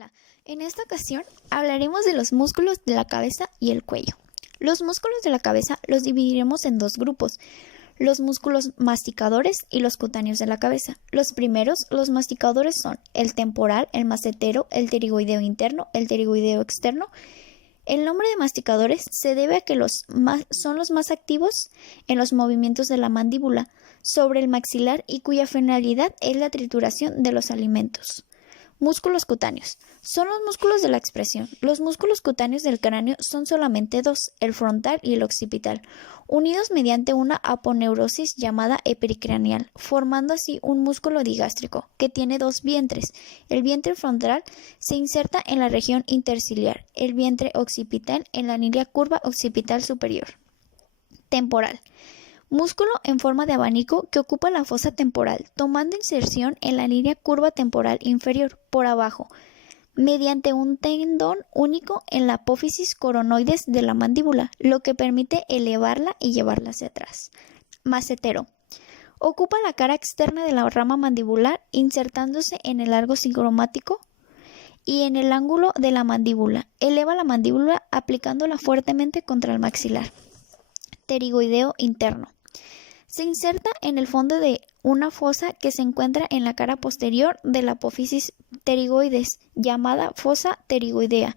Hola, en esta ocasión hablaremos de los músculos de la cabeza y el cuello. Los músculos de la cabeza los dividiremos en dos grupos, los músculos masticadores y los cutáneos de la cabeza. Los primeros, los masticadores, son el temporal, el macetero, el pterigoideo interno, el pterigoideo externo. El nombre de masticadores se debe a que son los más activos en los movimientos de la mandíbula sobre el maxilar y cuya finalidad es la trituración de los alimentos. Músculos cutáneos. Son los músculos de la expresión. Los músculos cutáneos del cráneo son solamente dos, el frontal y el occipital, unidos mediante una aponeurosis llamada epicranial, formando así un músculo digástrico, que tiene dos vientres. El vientre frontal se inserta en la región interciliar, el vientre occipital en la línea curva occipital superior. Temporal. Músculo en forma de abanico que ocupa la fosa temporal, tomando inserción en la línea curva temporal inferior, por abajo, mediante un tendón único en la apófisis coronoides de la mandíbula, lo que permite elevarla y llevarla hacia atrás. Macetero. Ocupa la cara externa de la rama mandibular, insertándose en el largo cigomático y en el ángulo de la mandíbula. Eleva la mandíbula aplicándola fuertemente contra el maxilar. Pterigoideo interno. Se inserta en el fondo de una fosa que se encuentra en la cara posterior de la apófisis pterigoides, llamada fosa pterigoidea.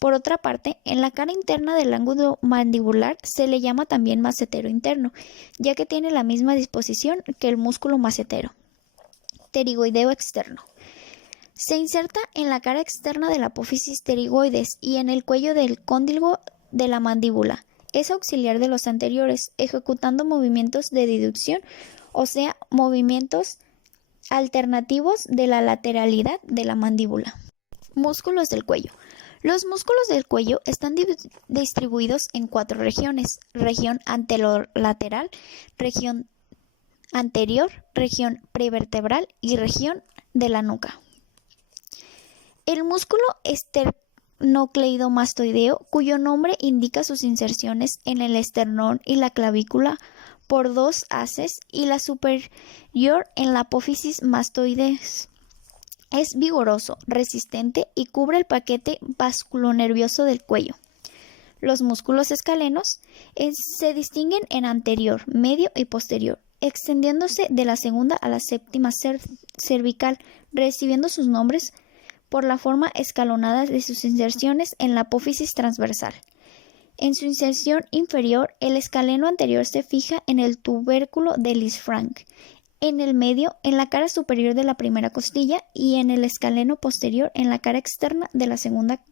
Por otra parte, en la cara interna del ángulo mandibular se le llama también macetero interno, ya que tiene la misma disposición que el músculo macetero. Pterigoideo externo. Se inserta en la cara externa de la apófisis pterigoides y en el cuello del cóndilo de la mandíbula. Es auxiliar de los anteriores, ejecutando movimientos de deducción, o sea, movimientos alternativos de la lateralidad de la mandíbula. Músculos del cuello. Los músculos del cuello están distribuidos en cuatro regiones: región anterolateral, región anterior, región prevertebral y región de la nuca. El músculo esternocleidomastoideo, cuyo nombre indica sus inserciones en el esternón y la clavícula por dos haces, y la superior en la apófisis mastoides. Es vigoroso, resistente y cubre el paquete vasculonervioso del cuello. Los músculos escalenos se distinguen en anterior, medio y posterior, extendiéndose de la segunda a la séptima cervical, recibiendo sus nombres por la forma escalonada de sus inserciones en la apófisis transversal. En su inserción inferior, el escaleno anterior se fija en el tubérculo de Lisfranc, en el medio, en la cara superior de la primera costilla, y en el escaleno posterior, en la cara externa de la segunda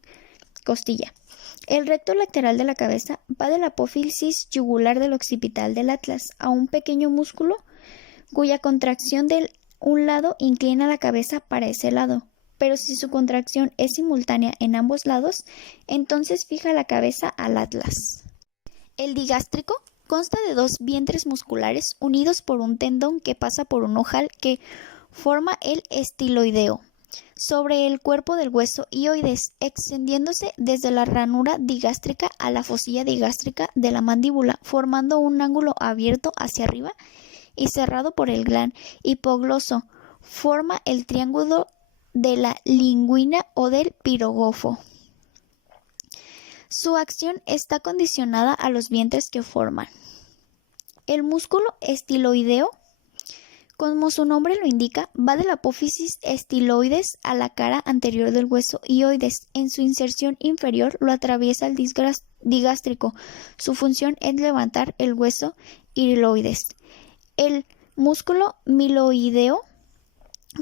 costilla. El recto lateral de la cabeza va de la apófisis yugular del occipital del atlas a un pequeño músculo cuya contracción de un lado inclina la cabeza para ese lado, pero si su contracción es simultánea en ambos lados, entonces fija la cabeza al atlas. El digástrico consta de dos vientres musculares unidos por un tendón que pasa por un ojal que forma el estiloideo sobre el cuerpo del hueso hioides, extendiéndose desde la ranura digástrica a la fosilla digástrica de la mandíbula, formando un ángulo abierto hacia arriba y cerrado por el glán hipogloso. Forma el triángulo de la lingüina o del pirogofo. Su acción está condicionada a los vientres que forman. El músculo estiloideo, como su nombre lo indica, va de la apófisis estiloides a la cara anterior del hueso hioides. En su inserción inferior lo atraviesa el digástrico. Su función es levantar el hueso hiloides. El músculo miloideo,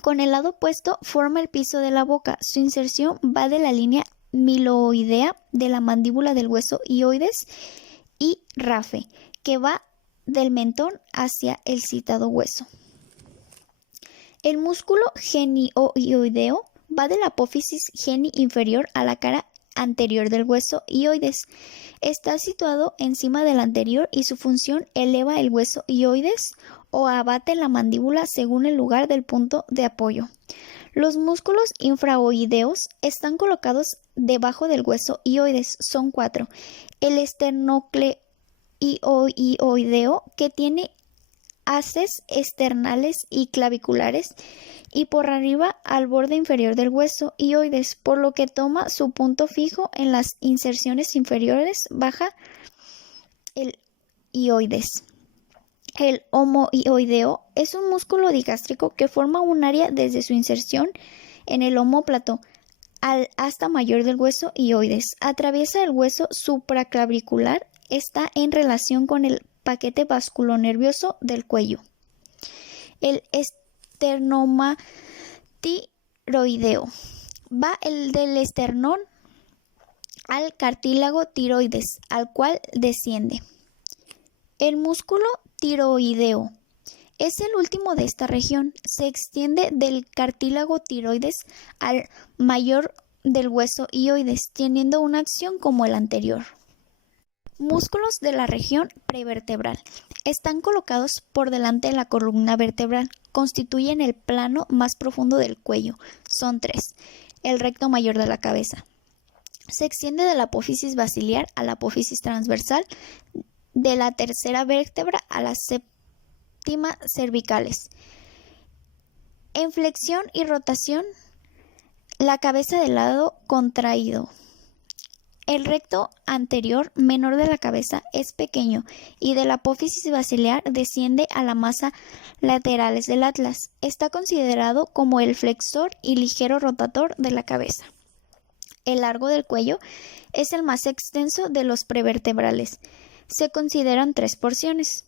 con el lado opuesto, forma el piso de la boca. Su inserción va de la línea miloidea de la mandíbula del hueso hioides y rafe, que va del mentón hacia el citado hueso. El músculo genioideo va de la apófisis geni inferior a la cara anterior del hueso hioides. Está situado encima del anterior y su función eleva el hueso hioides o abate la mandíbula según el lugar del punto de apoyo. Los músculos infraoideos están colocados debajo del hueso hioides. Son cuatro. El esternocleidomastoideo, que tiene haces esternales y claviculares, y por arriba al borde inferior del hueso hioides, por lo que toma su punto fijo en las inserciones inferiores baja el hioides. El homohioideo es un músculo digástrico que forma un área desde su inserción en el omóplato al asta mayor del hueso hioides. Atraviesa el hueso supraclavicular, está en relación con el paquete vasculonervioso del cuello. El esternomatiroideo va del esternón al cartílago tiroides, al cual desciende. El músculo tiroideo es el último de esta región. Se extiende del cartílago tiroides al mayor del hueso hioides, teniendo una acción como el anterior. Músculos de la región prevertebral. Están colocados por delante de la columna vertebral. Constituyen el plano más profundo del cuello. Son 3. El recto mayor de la cabeza. Se extiende de la apófisis basilar a la apófisis transversal, de la tercera vértebra a la séptima cervicales. En flexión y rotación, la cabeza del lado contraído. El recto anterior menor de la cabeza es pequeño y de la apófisis basilar desciende a la masa laterales del atlas. Está considerado como el flexor y ligero rotator de la cabeza. El largo del cuello es el más extenso de los prevertebrales. Se consideran 3 porciones.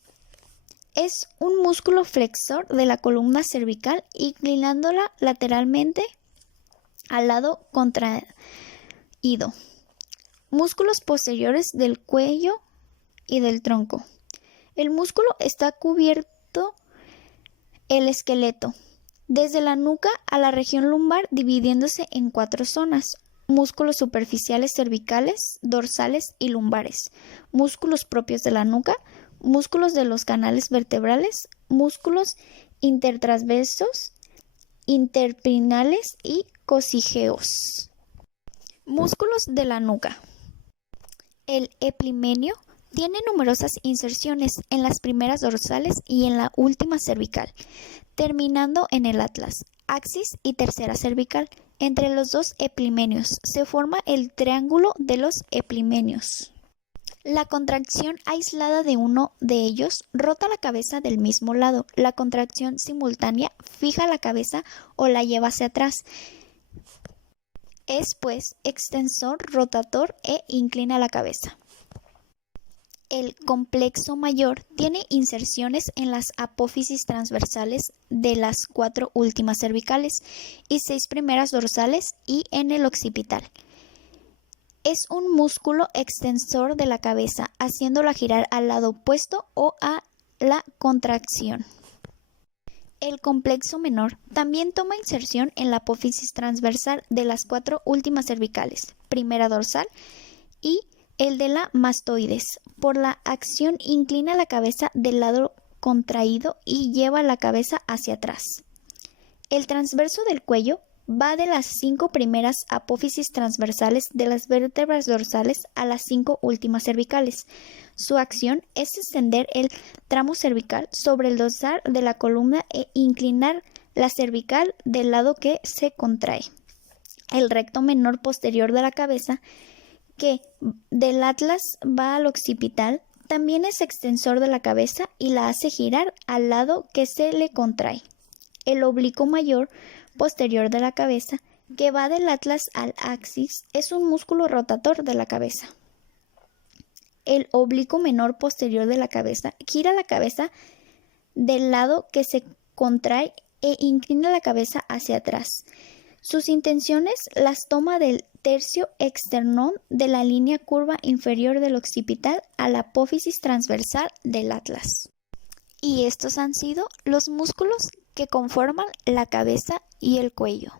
Es un músculo flexor de la columna cervical, inclinándola lateralmente al lado contraído. Músculos posteriores del cuello y del tronco. El músculo está cubierto el esqueleto, desde la nuca a la región lumbar, dividiéndose en 4 zonas. Músculos superficiales cervicales, dorsales y lumbares. Músculos propios de la nuca, músculos de los canales vertebrales, músculos intertransversos, interpinales y coccigeos. Músculos de la nuca. El epimenio tiene numerosas inserciones en las primeras dorsales y en la última cervical, terminando en el atlas, axis y tercera cervical. Entre los 2 epimenios se forma el triángulo de los epimenios. La contracción aislada de uno de ellos rota la cabeza del mismo lado. La contracción simultánea fija la cabeza o la lleva hacia atrás. Es, pues, extensor, rotator e inclina la cabeza. El complexo mayor tiene inserciones en las apófisis transversales de las 4 últimas cervicales y 6 primeras dorsales y en el occipital. Es un músculo extensor de la cabeza, haciéndola girar al lado opuesto o a la contracción. El complexo menor también toma inserción en la apófisis transversal de las 4 últimas cervicales, primera dorsal y el de la mastoides. Por la acción inclina la cabeza del lado contraído y lleva la cabeza hacia atrás. El transverso del cuello va de las 5 primeras apófisis transversales de las vértebras dorsales a las 5 últimas cervicales. Su acción es extender el tramo cervical sobre el dorsal de la columna e inclinar la cervical del lado que se contrae. El recto menor posterior de la cabeza, que del atlas va al occipital, también es extensor de la cabeza y la hace girar al lado que se le contrae. El oblicuo mayor posterior de la cabeza, que va del atlas al axis, es un músculo rotator de la cabeza. El oblicuo menor posterior de la cabeza gira la cabeza del lado que se contrae e inclina la cabeza hacia atrás. Sus intenciones las toma del tercio externón de la línea curva inferior del occipital a la apófisis transversal del atlas. Y estos han sido los músculos que conforman la cabeza y el cuello.